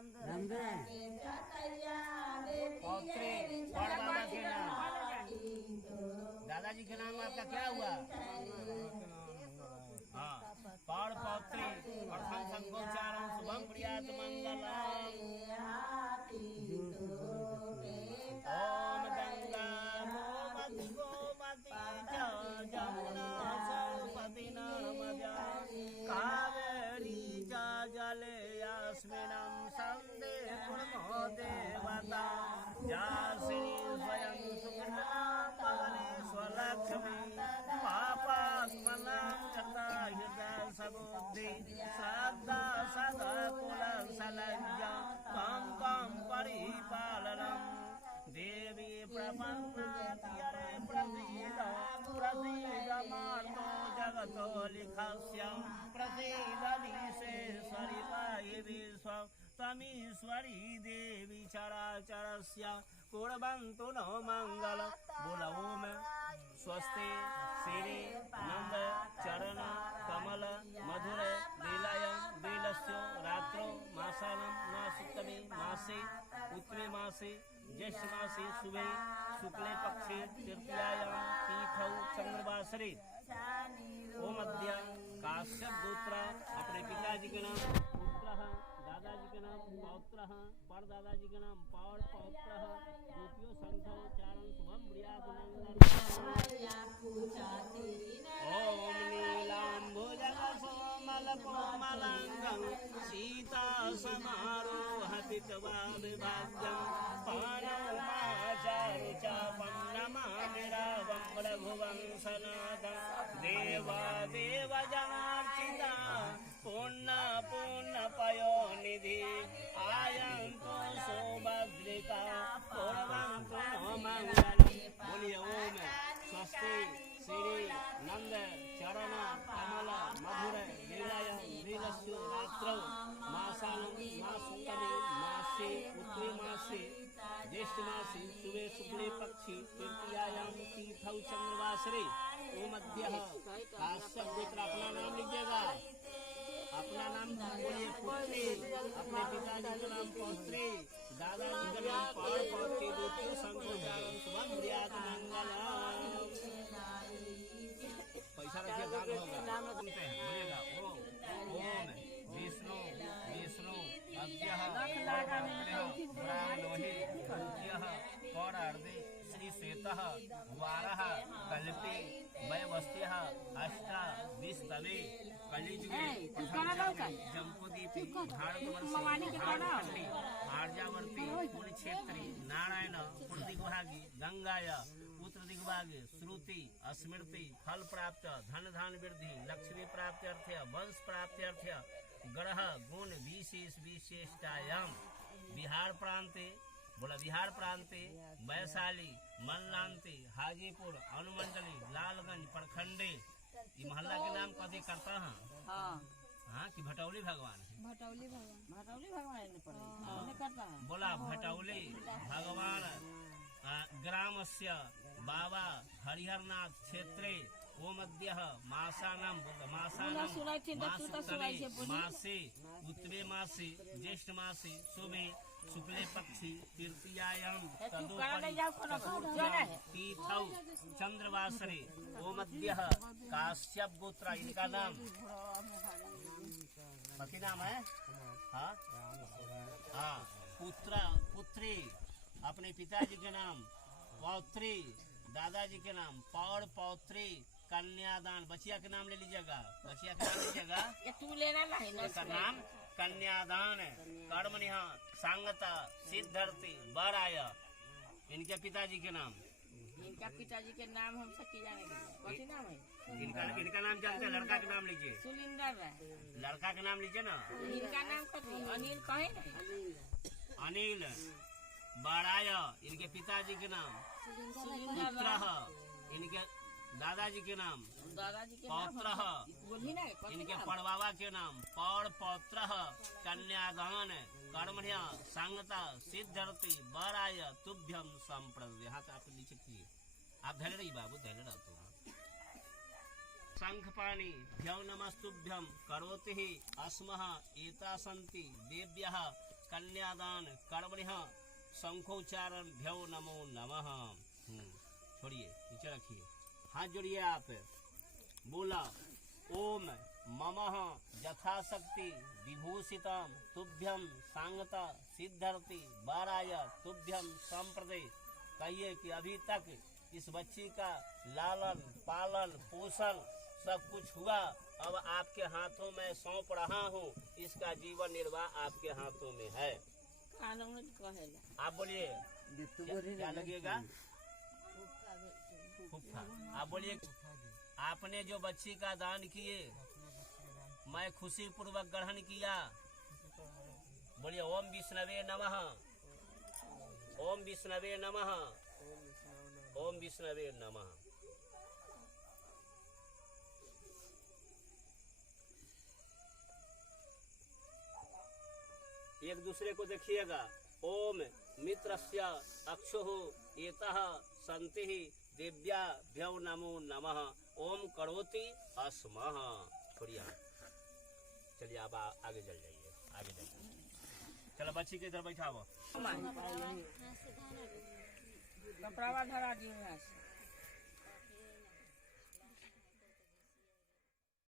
पौत्री और बाबा के नाम, दादाजी के नाम आपका क्या हुआ? हाँ, पौड़ पौत्री प्रथम संगोचारण शुभम प्रियात मंगलम। ओम गंगा गोमति गोमति जमुना सरस्वती नर्मदा कावेरी जले अस्मिन् सन्धे कुर्मो देवता या श्री स्वयं सुकृता पवने स्वलक्ष्मी पापात्मनां चता हृदय सबुद्धि श्रद्धा सदकुल सलज्जा कं परिपालनम् देवी प्रपन्नातिरे प्रसीद प्रसीद मार्तो जगतो लिखस्य प्रसीद विशेश्वरि पाहि विश्वं तमीश्वरी देवी चराचरस्य कुर्वन्तु नो मंगल। बोलो ओम स्वस्ति श्री नंद चरण कमल मधुर लीलाय लीलस्यो रात्रो मासानं मासुत्तमे मासे उत्तरे मासे ज्येष्ठ मासे शुभे शुक्ले पक्षे तृतीयायां तीथौ चंद्रवासरे ओम अद्य काश्यप गोत्र अपने पिताजी के नाम पुत्र, दादाजी के नाम पौत्र, परदादाजी के नाम पौड़ पौत्र, द्वितीय संख्या चारण शुभम प्रियात मंगलम। ओम नीलांबुजग सोमल कोमलांगं सीता समारोह पितवा विभाज्यं पाणमाचारु चापं नमामि रावं रघुवं सनातन देवा देव जनार्चिता पुण्य पुण्य पयो निधि आयन्तु सुभद्रिका कुर्वन्तु नो मंगलम्। बोलिए ओम स्वस्ति श्री नंद चरण कमल मधुर लीलाय लीलस्यो रात्रौ मासानं मासुत्तमे मासे उत्तरे मासे ज्येष्ठ मासे शुभे शुक्ले पक्षे तृतीयायां तीथौ चंद्रवासरे ओम अद्य काश्यप गोत्र। अपना नाम लीजिएगा, अपना नाम बोलिए पुत्री, अपने पिताजी का नाम पौत्री, दादाजी का नाम पौड़ पौत्री, द्वितीय संगोचारण शुभम प्रियात मंगलम। पैसा रखिए, दान होगा। बोलिएगा ओम ओम विष्णु विष्णु अद्यः ब्राह्मणोहि द्वितीयः कौरार्धे श्री श्वेतः वारः कल्पे वयवस्त्यः अष्टा विस्तवे कलिजुगे जम्बूदीपी भारतवर्षे आर्यावर्ती कुरुक्षेत्री नारायण पूर्तिगुहागी गंगाय पुत्र दिग्भागे श्रुति स्मृति फल प्राप्त धन धान वृद्धि लक्ष्मी प्राप्ति अर्थ वंश प्राप्ति अर्थ ग्रह गुण विशेष विशेषतायाम बिहार प्रांते बोला बिहार प्रांते वैशाली मल्लांते हाजीपुर अनुमंडली लालगंज प्रखंडे ये मोहल्ला के नाम कथी करता है? हाँ कि भटौली भगवान? भटौली भगवान करता है। बोला भटौली भगवान ग्रामस्य बाबा हरिहरनाथ क्षेत्रे ओम अद्य मासानं मासे उत्तरे मासे ज्येष्ठ मासे शुभे शुक्ले पक्षी तृतीयायां तीथौ चंद्रवासरे ओम अद्य काश्यप गोत्र। इनका नाम पति नाम है हाँ हाँ पुत्र पुत्री, अपने पिताजी के नाम पौत्री, दादाजी के नाम पौड़ पौत्री, कन्यादान। बचिया के नाम ले लीजिएगा, बचिया के नाम लीजिएगा, तू लेना नहीं ना इसका नाम कन्यादान कर्मणिहा सांगता सिद्धर्ति बराय। इनके पिताजी के नाम, इनका पिताजी के नाम हम सब की जानेंगे। कौन नाम है इनका? इनका नाम जानते हैं? लड़का के नाम लीजिए, सुलिंदर है लड़का के नाम लीजिए ना। इनका नाम अनिल कहे ना, अनिल बराय। इनके पिताजी के नाम पुत्र, इनके दादाजी के नाम पौत्र, इनके पड़वावा के नाम पौड़ पौत्र, कन्यादान कर्मण्या सांगता सिद्धर्ति बराय तुभ्यम संप्रद। यहाँ से आप नीचे किए, आप धैर्य रही बाबू, धैर्य रहो। शंखपाणि भ्यो नमस्तुभ्यं करोति ही अस्मः एता सन्ति देव्यः कन्यादान कर्मणि शंखोच्चारण भ्यो नमो नमः। छोड़िए, नीचे रखिए, हाथ जोड़िए आप, बोला ओम ममः यथाशक्ति विभूषितम तुभ्यम सांगता सिद्धर्ति बाराय तुभ्यम संप्रदे। कहिए कि अभी तक इस बच्ची का लालन पालन पोषण सब कुछ हुआ, अब आपके हाथों में सौंप रहा हूँ, इसका जीवन निर्वाह आपके हाथों में है। आप बोलिए क्या लगेगा? फुफ्फा। आप बोलिए, आपने जो बच्ची का दान किए मैं खुशी पूर्वक ग्रहण किया। बोलिए ओम विष्णवे नमः, ओम विष्णवे नमः, ओम विष्णवे नमः। एक दूसरे को देखिएगा। ओम मित्रस्य अक्षुः एतः संतिः देव्या भ्यो नमो नमः। ओम करोति अस्मः। छोड़िए, चलिए अब आगे चल जाइए, आगे जाइए। चलो बच्ची के इधर बैठाओ। कपड़ा धरा दिए।